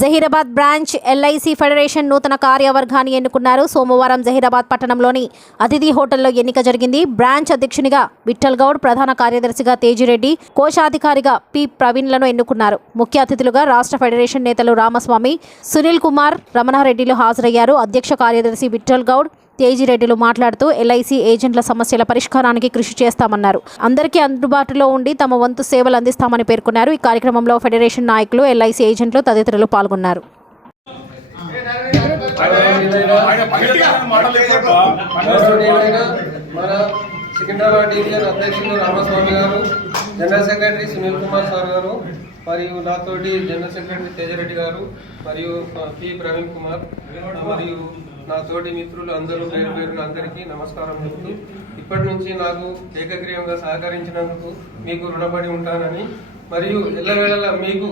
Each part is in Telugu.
జహీరాబాద్ బ్రాంచ్ ఎల్ఐసి ఫెడరేషన్ నూతన కార్యవర్గాన్ని ఎన్నుకున్నారు. సోమవారం జహీరాబాద్ పట్టణంలోని అతిథి హోటల్లో ఎన్నిక జరిగింది. బ్రాంచ్ అధ్యక్షునిగా విఠల్ గౌడ్ ప్రధాన కార్యదర్శిగా తేజిరెడ్డి కోశాధికారిగా పి ప్రవీణ్లను ఎన్నుకున్నారు. ముఖ్య అతిథులుగా రాష్ట్ర ఫెడరేషన్ నేతలు రామస్వామి సునీల్ కుమార్ రమణారెడ్డిలు హాజరయ్యారు. అధ్యక్ష కార్యదర్శి విఠల్ గౌడ్ తేజిరెడ్డిలు మాట్లాడుతూ ఎల్ఐసి ఏజెంట్ల సమస్యల పరిష్కారానికి కృషి చేస్తామన్నారు. అందరికీ అందుబాటులో ఉండి తమ వంతు సేవలు అందిస్తామని పేర్కొన్నారు. ఈ కార్యక్రమంలో ఫెడరేషన్ నాయకులు ఎల్ఐసి ఏజెంట్లు తదితరులు పాల్గొన్నారు. సికింద్రాబాద్ డివిజన్ అధ్యక్షులు రామస్వామి గారు general secretary Sunil Kumar sir గారు మరియు నాతోటి జనరల్ సెక్రటరీ తేజరెడ్డి గారు మరియు పి ప్రవీణ్ కుమార్ మరియు నా తోటి మిత్రులు అందరూ పేరు పేరున అందరికీ నమస్కారం చెప్తూ ఇప్పటి నుంచి నాకు ఏకగ్రీవంగా సహకరించినందుకు మీకు రుణపడి ఉంటానని మరియు ఎల్లవేళలా మీకు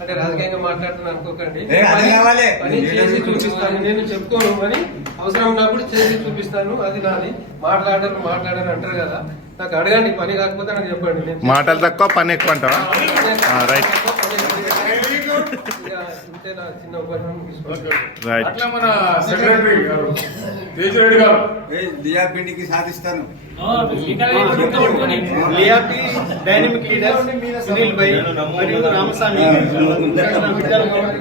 అంటే రాజకీయంగా మాట్లాడుతున్నా అనుకోకండి ఏ, అది కావాలి. పని చేసి చూపిస్తాను నేను చెప్పుకోను అని అవసరం ఉన్నప్పుడు చేసి చూపిస్తాను అది నాది మాట్లాడరు మాట్లాడరు అంటారు కదా నాకు అడగండి పని కాకపోతే నాకు చెప్పండి నేను మాటలు తక్కువ పని ఎక్కువ అంటావా రైట్. ఇంతే నా చిన్న ఉపన్యాసం ముగిస్తున్నాను. రైట్ అట్లా మన సెక్రటరీ గారు తేజిరెడ్డి గారు. దియా పిండికి సాధిస్తాను. లియాపి డైనమిక్ లీడర్ సునీల్ భాయ్ మరియు రామస్వామి. విఠల్ గౌడ్,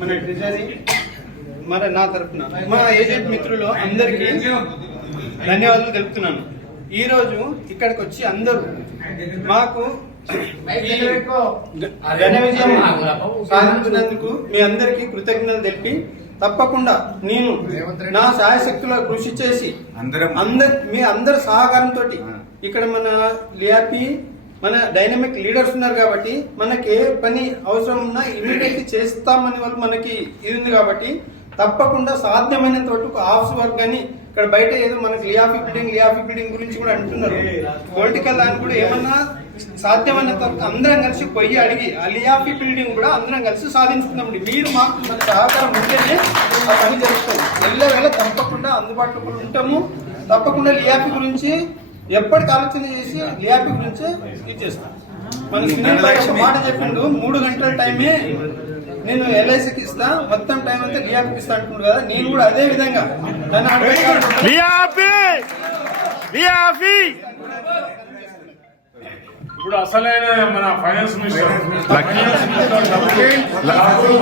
మన ట్రెజరీ మన నా తరఫున మా ఏజెంట్ మిత్రులు అందరికీ ధన్యవాదాలు తెలుపుతున్నాను. ఈ రోజు ఇక్కడికి వచ్చి అందరూ మాకు ఘన విజయం సాధించినందుకు మీ అందరికీ కృతజ్ఞతలు తెలిపి తప్పకుండా నేను నా శాయశక్తుల కృషి చేసి అందరం. అందరు మీ అందరి సహకారంతో ఇక్కడ మన లియాపి మన డైనమిక్ లీడర్స్ ఉన్నారు కాబట్టి మనకి ఏ పని అవసరం ఉన్నా ఇమీడియట్లీ చేస్తామని వాళ్ళు మనకి ఇది ఉంది కాబట్టి తప్పకుండా సాధ్యమైనంత వరకు ఆఫీస్ వర్క్ కానీ ఇక్కడ బయట ఏదో మనకి లియాఫీ బిల్డింగ్ లియాఫీ బిల్డింగ్ గురించి కూడా అంటున్నారు. పొలిటికల్ దాని కూడా ఏమన్నా సాధ్యమైనంత వరకు అందరం కలిసి పోయి అడిగి ఆ లియాఫీ బిల్డింగ్ కూడా అందరం కలిసి సాధించుకుందాం మీరు మాకు మన సహకారం ఉంటేనే ఆ పని జరుగుతుంది. ఎల్లవేళ తప్పకుండా అందుబాటులో ఉంటాము. తప్పకుండా లియాపి గురించి ఎప్పటికి ఆలోచన చేసి లియాపి గురించి ఇది చేస్తాం మన ఒక మాట చెప్పిండు మూడు గంటల టైమే నేను ఎల్ఐసికి ఇస్తా మొత్తం టైం అంతా లియాపికి ఇస్తా అంటున్నాడు కదా నేను కూడా అదే విధంగా నన్ను ఇప్పుడు అసలైన మన ఫైనాన్స్ మినిస్టర్.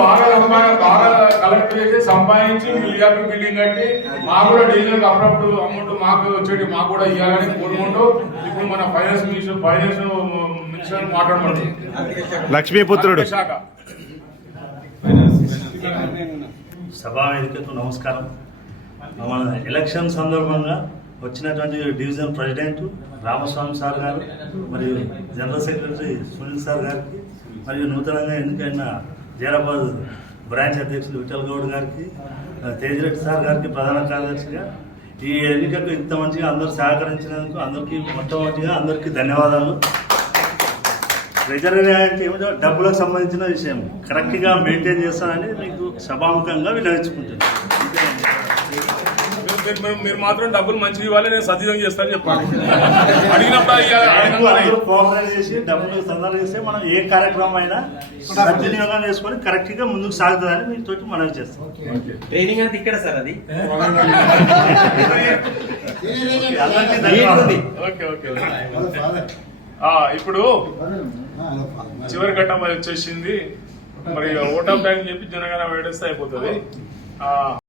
బాగా కలెక్ట్ చేసి సంపాదించి మిలియార్డు బిల్డింగ్ కట్టి మాకు కూడా డీజిల్ అప్పుడప్పుడు అమౌంట్ మాకు వచ్చేటి మాకు కూడా ఇవ్వాలని కోరుకుంటూ ఇప్పుడు మన ఫైనాన్స్ మినిస్టర్ ఫైనాన్స్ మినిస్టర్ మాట్లాడమంటారు లక్ష్మీపుత్రుడు. శాఖ. సభా వేదికకు నమస్కారం. మన ఎలక్షన్ సందర్భంగా వచ్చినటువంటి డివిజన్ ప్రెసిడెంట్ రామస్వామి సార్ గారు మరియు జనరల్ సెక్రటరీ సునీల్ సార్ గారికి మరియు నూతనంగా ఎన్నికైన జైరాబాద్ బ్రాంచ్ అధ్యక్షులు విఠల్ గౌడ్ గారికి ఆ, తేజిరెడ్డి సార్ గారికి ప్రధాన కార్యదర్శిగా ఈ ఎన్నికకు ఇంత మంచిగా అందరూ సహకరించినందుకు అందరికీ మొట్టమొదటిగా అందరికీ ధన్యవాదాలు. ట్రెజరీ అంటే ఏమిటో డబ్బులకు సంబంధించిన విషయం. కరెక్ట్గా మెయింటైన్ చేస్తానని మీకు సభాముఖంగా వినవించుకుంటున్నాను మీరు- మాత్రం డబ్బులు మంచిగా ఇవ్వాలి నేను సద్వినియోగం చేస్తాను చెప్పండి అడిగినప్పుడు కోఆపరేట్ చేసి డబ్బులు సందర్భం చేస్తే మనం ఏ కార్యక్రమం అయినా సద్వినియోగం చేసుకొని కరెక్ట్గా ముందుకు సాగుతుందని తోటి మనవి చేస్తాం. ట్రైనింగ్ అంతా ఇక్కడ సార్ అది? ఇప్పుడు చివరి ఘట్టం వచ్చేసింది. మరి ఓట్ ఆఫ్ టైం చెప్పి జనగణ వేడేస్తే అయిపోతుంది. ఆ.